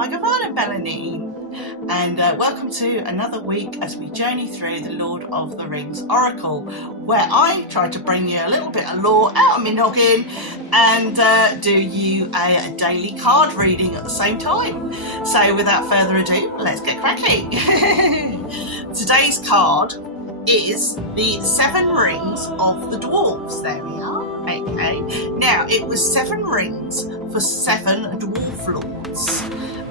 Magavana Melanie, and welcome to another week as we journey through the Lord of the Rings Oracle, where I try to bring you a little bit of lore out of my noggin and do you a daily card reading at the same time. So without further ado, let's get cracking. Today's card is the Seven Rings of the Dwarves. There we are. Okay. Now, it was 7 rings for 7 dwarf lords.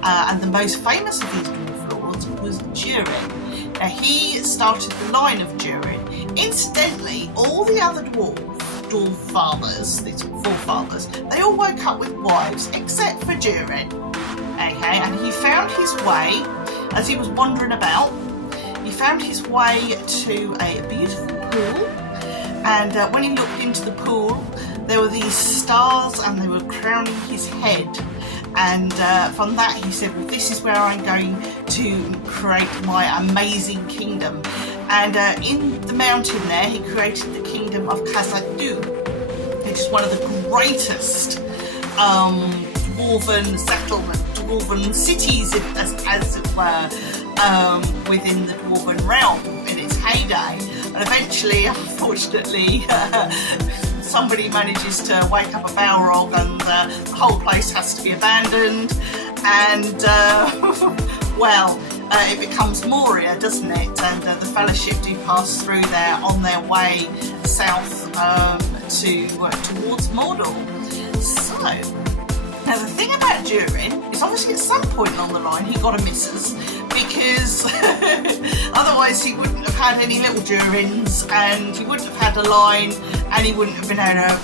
And the most famous of these dwarf lords was Durin. Now, he started the line of Durin. Incidentally, all the other dwarf fathers, these forefathers, they all woke up with wives except for Durin. Okay, and he found his way, as he was wandering about, he found his way to a beautiful pool. And when he looked into the pool, there were these stars and they were crowning his head. And from that he said, well, this is where I'm going to create my amazing kingdom. And in the mountain there, he created the kingdom of Khazad-dûm, which is one of the greatest dwarven settlement, dwarven cities, as it were, within the dwarven realm in its heyday. And eventually, unfortunately, somebody manages to wake up a Balrog and the whole place has to be abandoned. And, well, it becomes Moria, doesn't it? And the Fellowship do pass through there on their way south towards Mordor. So, now the thing about Durin is obviously at some point along the line he got a missus, because otherwise he wouldn't have had any little Durins and he wouldn't have had a line and he wouldn't have been able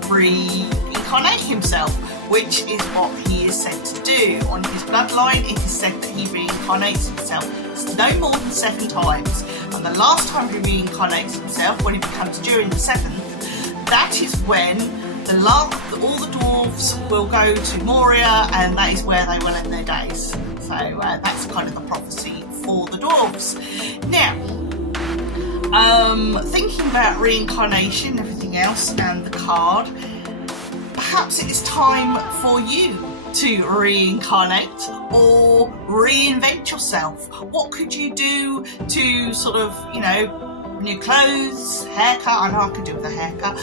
to reincarnate himself, which is what he is said to do. On his bloodline it is said that he reincarnates himself. It's no more than 7 times, and the last time he reincarnates himself, when he becomes Durin the 7th, that is when all the dwarves will go to Moria, and that is where they will end their days. So that's kind of the prophecy for the dwarves. Now, thinking about reincarnation, everything else, and the card, perhaps it is time for you to reincarnate or reinvent yourself. What could you do to sort of, new clothes, haircut? I know I could do with a haircut.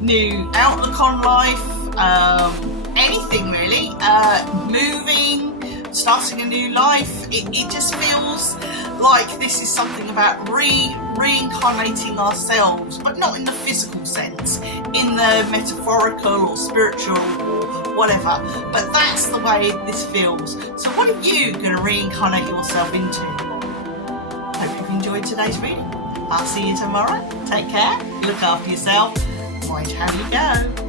New outlook on life, anything really. Moving, starting a new life. It just feels like this is something about reincarnating ourselves, but not in the physical sense, in the metaphorical or spiritual or whatever. But that's the way this feels. So what are you going to reincarnate yourself into? Hope you've enjoyed today's reading. I'll see you tomorrow. Take care. Look after yourself. Mind how you go.